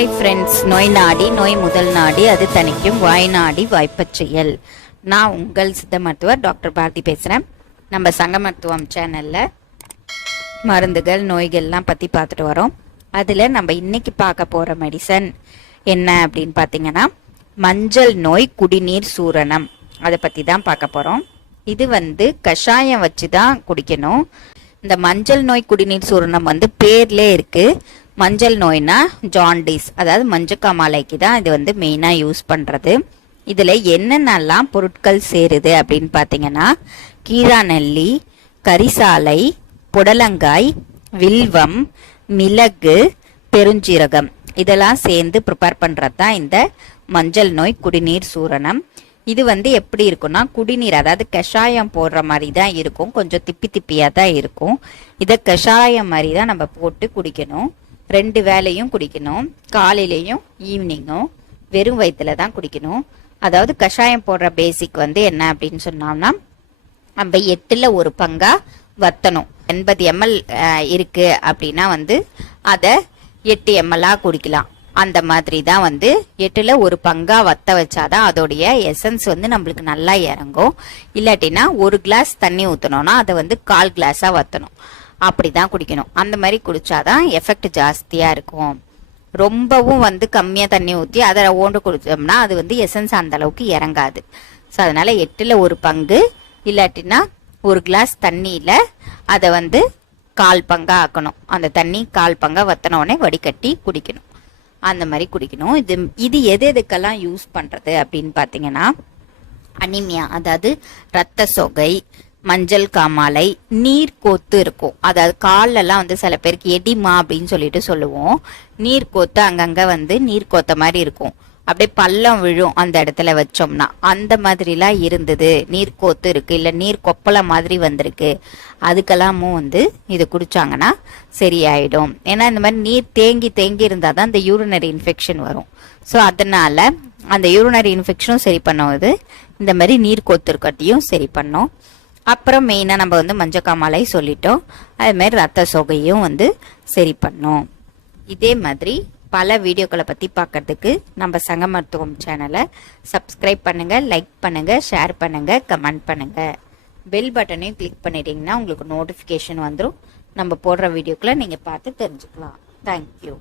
Hi friends நோய் நாடி நோய் முதல் நாடி அது தணிக்கும் வாய் நாடி நான் உங்கள் சித்த மருத்துவர் டாக்டர் பாரதி பேசுகிறேன் நம்ம சங்க மருத்துவம் சேனலில் மருந்துகள் நோய்கள்லாம் பற்றி பார்த்துட்டு வரோம். அதில் நம்ம இன்னைக்கு பார்க்க போகிற மெடிசன் என்ன அப்படின்னு பார்த்தீங்கன்னா மஞ்சள் நோய் குடிநீர் சூரணம். அதை பற்றி தான் பார்க்க போகிறோம் இது வந்து கஷாயம் வச்சு தான் குடிக்கணும். இந்த மஞ்சள் நோய் குடிநீர் சூரணம் வந்து பேர்லே இருக்குது மஞ்சள் நோய்னா ஜாண்டிஸ் அதாவது மஞ்சக்காமாலைக்கு தான் இது வந்து மெயினாக யூஸ் பண்ணுறது இதில் என்னென்னலாம் பொருட்கள் சேருது அப்படின்னு பார்த்தீங்கன்னா கீழாநெல்லி கரிசாலை புடலங்காய் வில்வம் மிளகு பெருஞ்சீரகம். இதெல்லாம் சேர்ந்து ப்ரிப்பேர் பண்ணுறது தான் இந்த மஞ்சள் நோய் குடிநீர் சூரணம். இது வந்து எப்படி இருக்கும்னா குடிநீர் அதாவது கஷாயம் போடுற மாதிரி தான் இருக்கும். கொஞ்சம் திப்பி திப்பியாக தான் இருக்கும். இதை கஷாயம் மாதிரி தான் நம்ம போட்டு குடிக்கணும். ரெண்டு வேளையும் குடிக்கணும். காலையிலையும் ஈவினிங்கும் வெறும் வயிற்றுல தான் குடிக்கணும். அதாவது கஷாயம் போடுற பேசிக் வந்து என்ன அப்படின்னு சொன்னோம்னா நம்ம எட்டில் ஒரு பங்காக வத்தணும். எண்பது எம்எல் இருக்கு அப்படின்னா வந்து அதை எட்டு எம்எல்லாக குடிக்கலாம். அந்த மாதிரி தான் வந்து எட்டில் ஒரு பங்காக வத்த வச்சாதான் அதோடைய எசன்ஸ் வந்து நம்மளுக்கு நல்லா இறங்கும். இல்லாட்டினா ஒரு கிளாஸ் தண்ணி ஊற்றணும்னா அதை வந்து கால் கிளாஸாக வற்றணும் அப்படி அப்படிதான் குடிக்கணும். அந்த மாதிரி குடிச்சாதான் எஃபெக்ட் ஜாஸ்தியாக இருக்கும். ரொம்பவும் வந்து கம்மியாக தண்ணி ஊற்றி அதை ஓண்டு குடித்தோம்னா அது வந்து எசன்ஸ் அந்த அளவுக்கு இறங்காது. ஸோ அதனால் எட்டில் ஒரு பங்கு இல்லாட்டினா ஒரு கிளாஸ் தண்ணியில் அதை வந்து கால் பங்காக ஆக்கணும். அந்த தண்ணி கால் பங்காக வத்தின உடனே வடிகட்டி குடிக்கணும். அந்த மாதிரி குடிக்கணும். இது இது எது எதுக்கெல்லாம் யூஸ் பண்ணுறது அப்படின்னு பார்த்தீங்கன்னா அனிமியா அதாவது ரத்த சொகை மஞ்சள் காமாலை நீர் கோத்து இருக்கும். அதாவது கால்லெல்லாம் வந்து சில பேருக்கு எடிமா அப்படின்னு சொல்லிட்டு சொல்லுவோம். நீர் கோத்து அங்கங்க வந்து நீர் கோத்த மாதிரி இருக்கும். அப்படியே பள்ளம் விழும் அந்த இடத்துல வச்சோம்னா அந்த மாதிரிலாம் இருந்தது. நீர் கோத்து இருக்கு இல்லை நீர் கொப்பளை மாதிரி வந்திருக்கு. அதுக்கெல்லாமும் வந்து இது குடிச்சாங்கன்னா சரியாயிடும். ஏன்னா இந்த மாதிரி நீர் தேங்கி தேங்கி இருந்தால் தான் இந்த யூரினரி இன்ஃபெக்ஷன் வரும். ஸோ அதனால அந்த யூரினரி இன்ஃபெக்ஷனும் சரி பண்ணுவது இந்த மாதிரி நீர் கோத்து இருக்கட்டையும் சரி பண்ணோம். அப்புறம் மெயினாக நம்ம வந்து மஞ்சக்காமலை சொல்லிட்டோம். அதுமாரி ரத்த சொகையும் வந்து சரி பண்ணும். இதே மாதிரி பல வீடியோக்களை பற்றி பார்க்கறதுக்கு நம்ம சங்க மருத்துவம் சேனலை சப்ஸ்கிரைப் பண்ணுங்கள் லைக் பண்ணுங்கள் ஷேர் பண்ணுங்கள் கமெண்ட் பண்ணுங்கள் பெல் பட்டனையும் கிளிக் பண்ணிட்டீங்கன்னா உங்களுக்கு நோட்டிஃபிகேஷன் வந்துடும் நம்ம போடுற வீடியோக்களை நீங்கள் பார்த்து தெரிஞ்சுக்கலாம். தேங்க்யூ